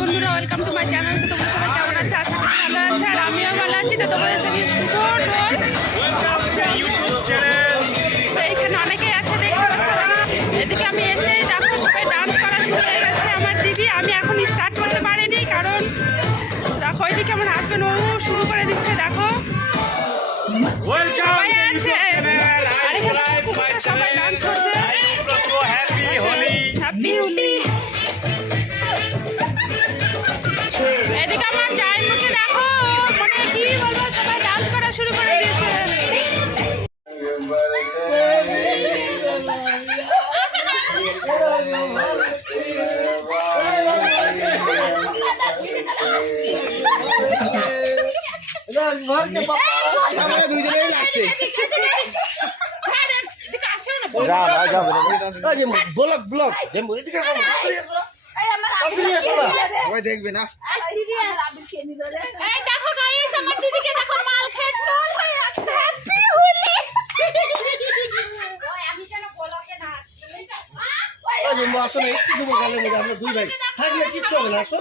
বন্ধুরা, welcome to my channel. তো তোমরা সবাই কেমন আছে? আশা করি ভালো আছে, আর আমিও ভালো আছি। তো তোমাদের সঙ্গে তো এইখানে অনেকেই আছে, দেখতে পাচ্ছ না? এদিকে আমি এসেই দেখো সবাই ডান্স করা শুরু হয়ে গেছে। আমার দিদি, আমি এখন স্টার্ট করতে পারিনি, কারণ দেখো ওইদিকে আমার হাজবেন্ড ও শুরু করে দিচ্ছে। দেখো সবাই আছে, আর এখানে সবাই ডান্স করছে। হ্যাপি হোলি। এদিকে আমার চায়ের মুখে দেখো, মানে কি বলবো, সবাই ডান্স করা শুরু করে দিয়েছে। দেখবে না আসো না, একটু দেবো গালের মধ্যে। আমরা দুই ভাই থাকলে কিচ্ছু হবে না। আসো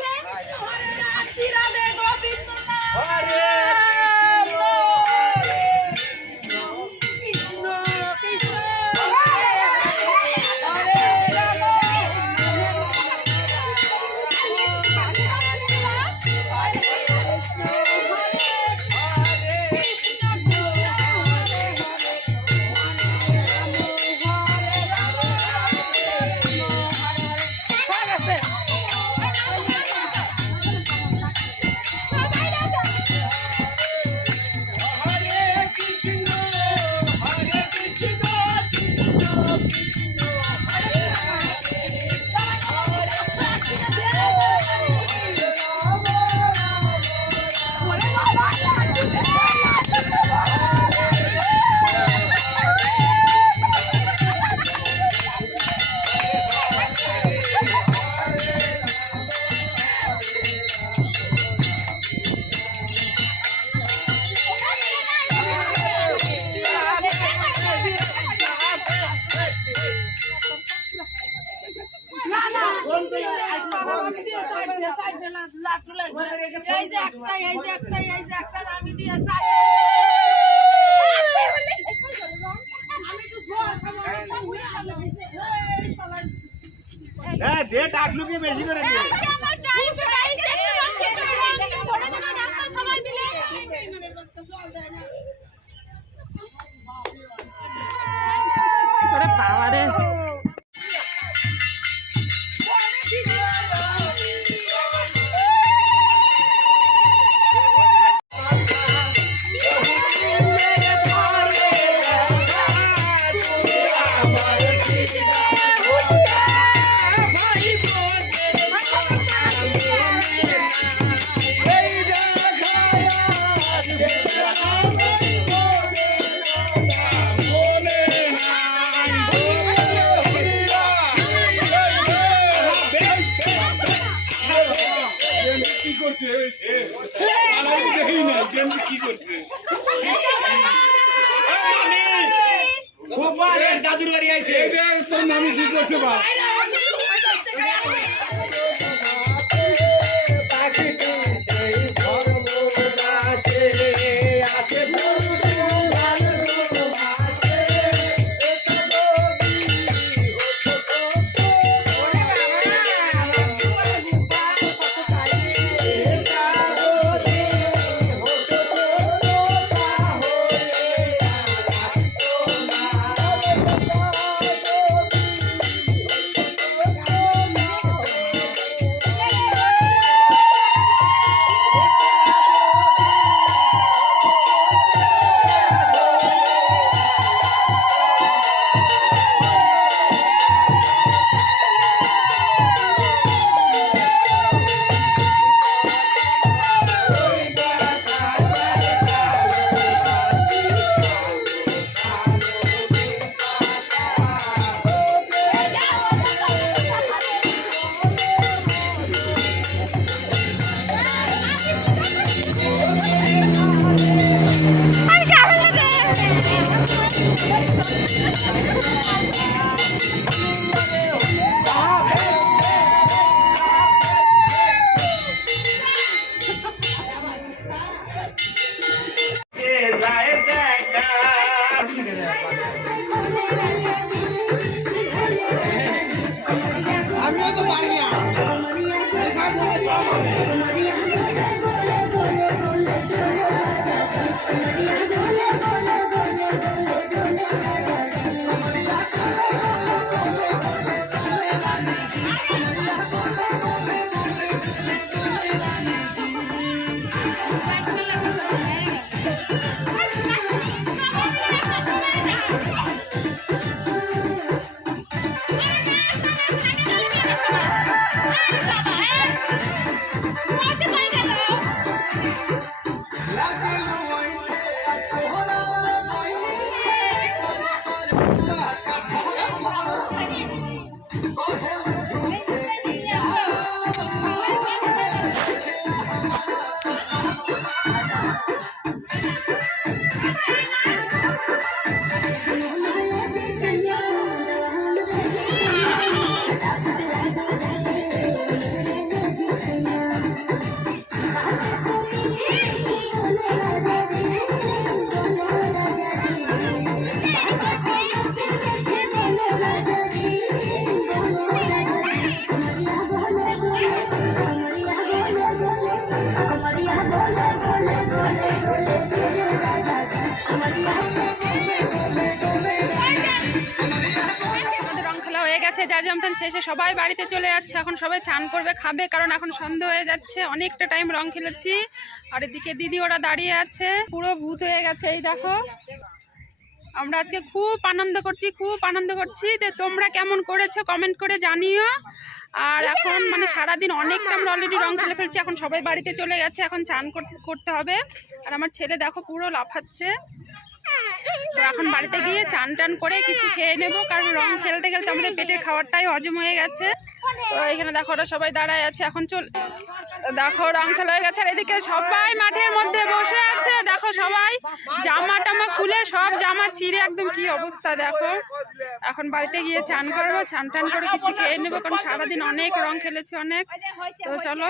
বেশি করে পাওয়ারে দাদুর বাড়ি আইছে। তোর মামি কি করছে বা? যার যেমন শেষে সবাই বাড়িতে চলে যাচ্ছে। এখন সবাই চান করবে, খাবে, কারণ এখন সন্ধ্যা হয়ে যাচ্ছে। অনেকটা টাইম রং খেলেছি। আর এদিকে দিদি ওরা দাঁড়িয়ে আছে, পুরো ভূত হয়ে গেছে। এই দেখো, আমরা আজকে খুব আনন্দ করছি। তো তোমরা কেমন করেছো কমেন্ট করে জানিও। আর এখন মানে সারাদিন অনেকটা আমরা অলরেডি রং খেলে ফেলছি। এখন সবাই বাড়িতে চলে গেছে, এখন চান করতে হবে। আর আমার ছেলে দেখো পুরো লাফাচ্ছে। তো এখন বাড়িতে গিয়ে চান টান করে কিছু খেয়ে নেবো, কারণ রং খেলতে খেলতে আমাদের পেটের খাবারটাই হজম হয়ে গেছে। তো এখানে দেখো ওরা সবাই দাঁড়ায় আছে। এখন দেখো রং খেলা হয়ে গেছে। আর এদিকে সবাই মাঠের মধ্যে বসে আছে। দেখো সবাই জামা টামা খুলে, সব জামা ছিঁড়ে একদম কি অবস্থা দেখো। এখন বাড়িতে গিয়ে চান করবো, চান টান করে কিছু খেয়ে নেবো, কারণ সারাদিন অনেক রং খেলেছি অনেক। তো চলো।